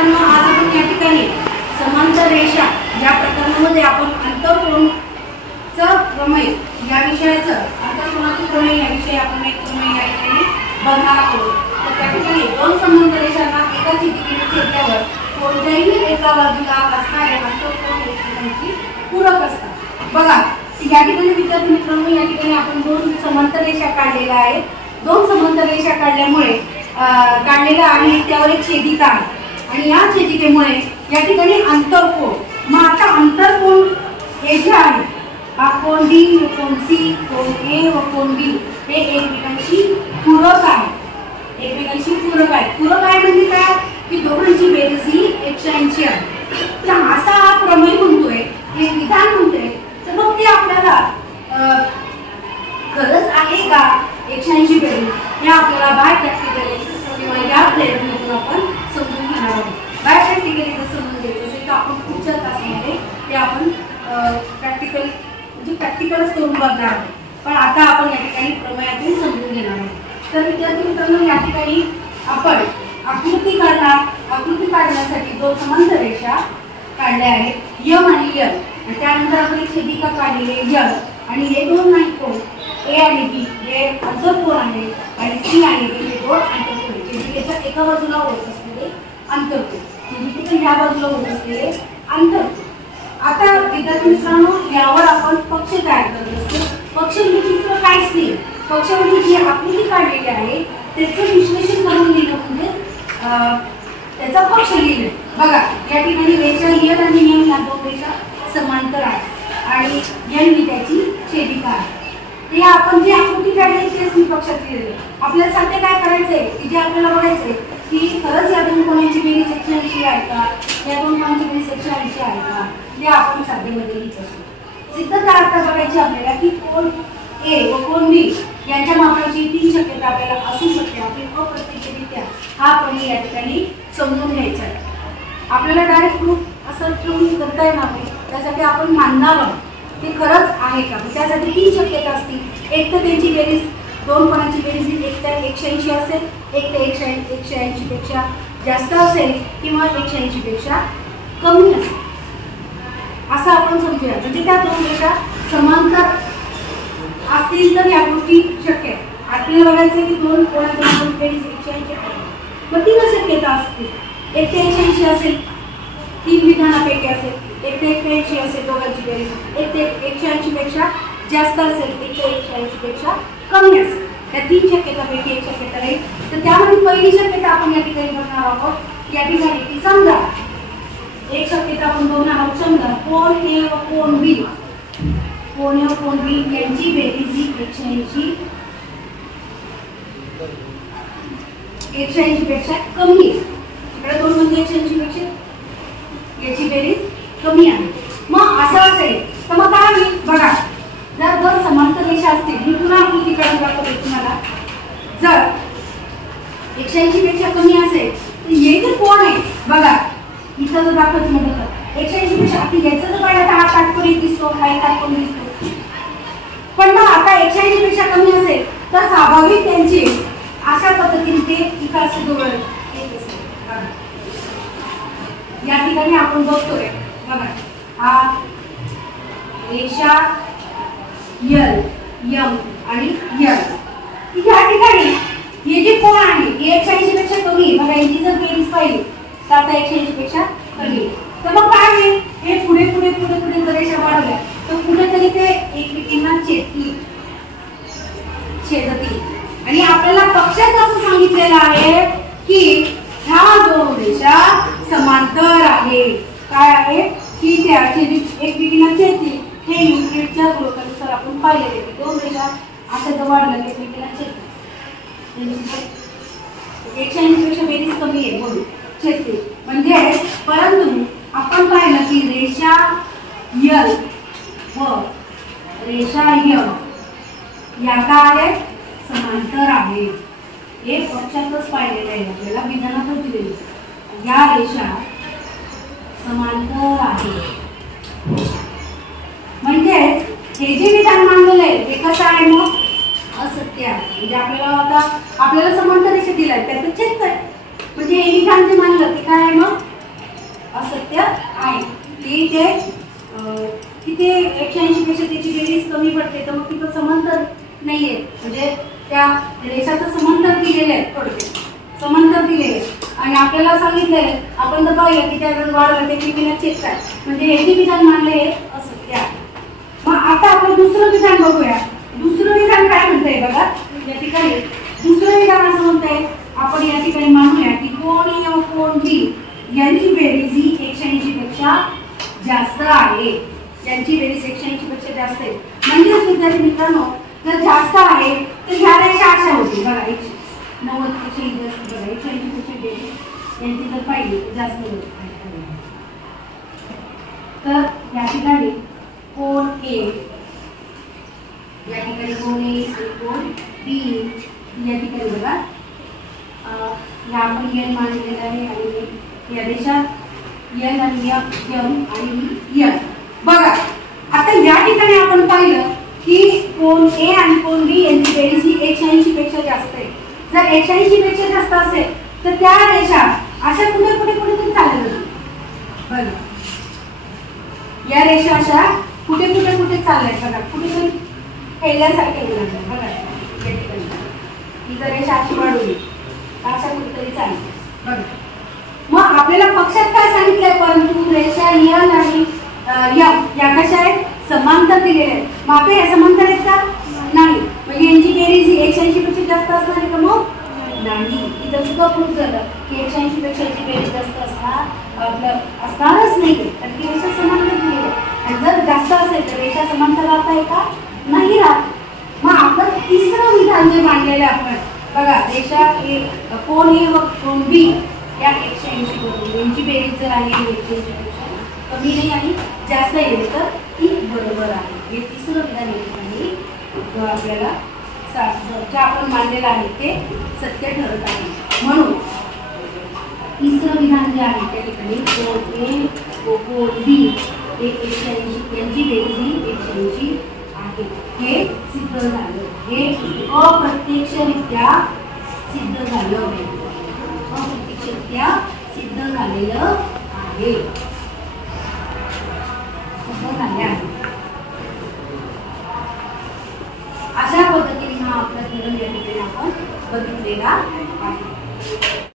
मित्रांनो, आज आपण या ठिकाणी समांतर रेषा या प्रकरणामध्ये आपण आंतरकोनाचा प्रमेय या विषयाचं आंतरकोनाचे प्रमेय या विषयी आपण एक प्रमेय या ठिकाणी बघणार आहोत। तर त्या ठिकाणी दोन समांतर रेषांना एका छेदिकेने छेदल्यावर कोणत्याही एका बाजूला असणारे आंतरकोन एकमेकांशी पूरक असतात। बघा या ठिकाणी विद्यार्थी मित्रांनो, या ठिकाणी आपण दोन समांतर रेषा काढलेल्या आहेत। दोन समांतर रेषा काढल्यामुळे काढलेला आहे त्यावर एक छेदिका आहे आणि या छेदिकेमुळे या ठिकाणी आंतरकोन, मग आता आंतरकोन हे जे आहे हा कोन डी, कोन सी, कोन ए व कोन बी हे एकमेकांशी पूरक आहे। एकमेकांशी पूरक आहे। पूरक आहे म्हणजे काय की दोघांची बेरीज ही 180 आहे। तर असा हा प्रमेय म्हणतोय, हे विधान म्हणतोय। तर मग ते आपल्याला खरंच आहे का 180 बेरीज हे आपल्याला बाय प्रॅक्टिकली किंवा या प्रयोगातून आपण समजून घेणार आहोत। बाय प्रॅक्टिकली जर समजून घ्यायचं असेल तर आपण पुढच्या तासामध्ये ते आपण प्रॅक्टिकल म्हणजे प्रॅक्टिकलच करून बघणार आहोत। पण आता आपण या ठिकाणी प्रमेयातून समजून घेणार आहोत। तर विद्यार्थी मित्रांनो, या ठिकाणी आपण आकृती काढण्यासाठी दोन समांतर रेषा काढल्या आहेत, यम आणि यल, आणि त्यानंतर आपण छेदिका काढलेली आहे यल, आणि हे दोन नाही कोण ए आणि बी हे आंतरकोन आहे आणि सी आणि डी हे दोन आंतरकोन आहेत। छेदिकेच्या एका बाजूला होत असलेले आंतरकोन, छेदिकेच्या ह्या बाजूला होत असलेले आंतरकोन। आता विद्यार्थी मित्रांनो, यावर आपण पक्ष तयार करत असतो। पक्ष म्हणजे चित्र काहीच नाही, पक्ष म्हणजे जी आकृती काढलेली आहे त्याचं विश्लेषण करून लिहिणं म्हणजे त्याचा पक्ष लिहिणे। बघा या ठिकाणी रेषा यल आणि यम या दोन रेषा समांतर आहेत आणि यल ही त्याची छेदिका आहे। ते आपण जी आकृती काढली तेच मी पक्षात लिहिलेले। आपल्याला साध्य काय करायचंय की जे आपल्याला बघायचंय की खरंच या दोन कोणाची बेरीज 180 आहे का, या दोन कोणाची बेरीज 180 आहे का, हे आपण साध्यमध्ये लिहित असतो। सिद्धता आता बघायची आपल्याला की कोन ए व कोन बी यांच्या मापाची 3 शक्यता आपल्याला असू शकते। आपली अप्रत्यक्षरित्या हा प्रमेय या ठिकाणी समजून घ्यायचा आहे। आपल्याला डायरेक्ट प्रूफ असं ठेवून करता येणार नाही, त्यासाठी आपण मानणार आहोत ते खरंच आहे का। त्यासाठी 3 शक्यता असतील। एक तर त्यांची बेरीज दोन कोणाची बेरीज एक तर 180 असेल, एक तर 180 पेक्षा जास्त असेल किंवा 180 पेक्षा कमी असेल, असं आपण समजूया। म्हणजे त्या दोन रेषा समांतर असतील तर या गोष्टी शक्य आहे। आपल्याला बघायचं की दोन कोणाची बेरीज 180 आहे, मग 3 शक्यता असतील। एक ते 180 असेल, 3 विधानापैकी असेल, एक ते 180 असेल दोघांची बेरीज, एक ते 180 पेक्षा जास्त असेल, एक ते 180 पेक्षा कमी असेल। त्या 3 शक्यतापैकी एक शक्यता राहील। तर त्यामध्ये पहिली शक्यता आपण या ठिकाणी बघणार आहोत। या ठिकाणी ती समजा एक शक्यता आपण बघणार आहोत, समजा कोन ए व कोन बी, कोन ए व कोन बी यांची बेरीज ही 180 पेक्षा कमी आहे। इकडे दोन म्हणजे 180 पेक्षा याची बेरीज कमी आहे। मग असं असेल तर मग काय होईल बघा, जर दोन समांतर रेषा असतील, मी पुन्हा आकृती काढून दाखवते तुम्हाला। जर 180 पेक्षा कमी असेल तर हे जे कोण आहे बघा इथं जर दाखवायचं म्हटलं तर 180 पेक्षा आता याचं जर पाहिलं तर हा काटकोनी दिसतो, हा काटकोनी दिसतो। पण मग आता 180 पेक्षा कमी असेल तर स्वाभाविक त्यांची अशा पद्धतीने ते इकडचे जवळ येत असेल। या ठिकाणी आपण बघतोय बघा, हा रेषा यल, यम आणि यल, या ठिकाणी हे जे कोण आहे हे 180 पेक्षा कमी, बघा यांची जर बेरीज पाहिली तर आता 180 पेक्षा कमी। तर मग काय होईल, हे पुढे पुढे पुढे पुढे जर रेषा वाढवल्या तर कुठेतरी ते एकमेकांना छेदतील आणि आपल्याला पक्षात असं सांगितलेलं आहे की ह्या दोन रेषा समांतर आहे। काय आहे की त्या एकमेकांना छेदतील। हे युक्लिडच्या गुणकानुसार आपण पाहिलेले की दोन रेषा अशा जर वाढल्या एकमेकांना छेदतील, 180 पेक्षा बेरीज कमी आहे म्हणून छेदतील। म्हणजे परंतु आपण पाहिलं की रेषा यल व रेषा यम या काय आहे समांतर आहे। हे पक्षातच पाहिलेलं आहे, आपल्याला विधानातच दिलेलं आहे या रेषा समांतर आहे। म्हणजे हे जे विधान मांडलेलं आहे ते कसं आहे मग असत्य आहे। म्हणजे आपल्याला आता आपल्याला समांतर रेषा दिलाय त्यात छेदतंय, म्हणजे हे विधान जे मानलं ते काय आहे मग आपल्याला सांगितलंय, आपण तर पाहिलं की त्या वाढ ते विधान चेक काय म्हणजे हे जे विधान मांडले हे असं त्या. मग आता आपण दुसरं विधान बघूया. दुसरं विधान काय म्हणतंय बघा या ठिकाणी. दुसरं विधान असं म्हणतंय, आपण या ठिकाणी मानूया की कोण ए व कोण बी यांची बेरीज ही 180 पेक्षा जास्त आहे. यांची बेरीज 180 पेक्षा जास्त आहे. म्हणजेच विद्यार्थी मित्रांनो, जर जास्त आहे तर ह्या रेषा अशा होती बघा, 190 पेक्षा जास्त बघा, 180 पेक्षा बेरीज यांची जर पाहिली जास्त होती. तर या ठिकाणी कोण ए, या ठिकाणी कोण ए आणि कोण बी या ठिकाणी बघा या आपण एन मानलेलं आहे आणि या रेषा एन आणि एम आणि एन. बघा आता या ठिकाणी आपण पाहिलं की कोण ए आणि कोण बी यांची बेरीज ही 180 पेक्षा जास्त आहे. जर 180 पेक्षा जास्त असेल तर त्या रेषा अशा कुठे कुठे कुठे चालल्या बघा. या रेषा अशा कुठे कुठे कुठे चालल्या बघा, कुठे खेळल्यासारखे मिळाले बघा. या ठिकाणी ही जर रेषा अशी वाढवली अशा कुठेतरी चालली बघा. मग आपल्याला पक्षात काय सांगितलंय, परंतु रेषा एन आणि एम या कशा आहेत, समांतर दिलेल्या आहेत. मग आपल्या या समांतर आहेत का नाही, म्हणजे यांची बेरीज 180 पेक्षा जास्त असणार आहे का मग नाही. इथं सुद्धा प्रूफ झालं की 180 पेक्षा याची बेरीज जास्त असणार आपलं असणारच नाही, तर ती रेषा समांतर दिली आहे. आणि जर जास्त असेल तर रेषा समांतर राहत आहे का नाही राहत. मग आपण तिसरं विधान जे मांडलेलं आपण बघा, रेषा कोण ए व कोण बी या 180 बरोबर यांची बेरीज जर आली 180 पेक्षा कमी नाही आणि जास्त येईल तर ती बरोबर आहे. हे तिसरं विधान या ठिकाणी आपल्याला जे आपण मांडलेलं आहे ते सत्य ठरत आहे. म्हणून तिसरं विधान जे आहे त्या ठिकाणी कोण ए व कोण बी हे 180 यांची बेरीज ही 180 आहे. हे सिद्ध झालं, हे अप्रत्यक्षरित्या सिद्ध झालं, अप्रत्यक्षरित्या सिद्ध झालेलं आहे. अशा पद्धतीने हा आपला थेरम या ठिकाणी आपण बघितलेला आहे.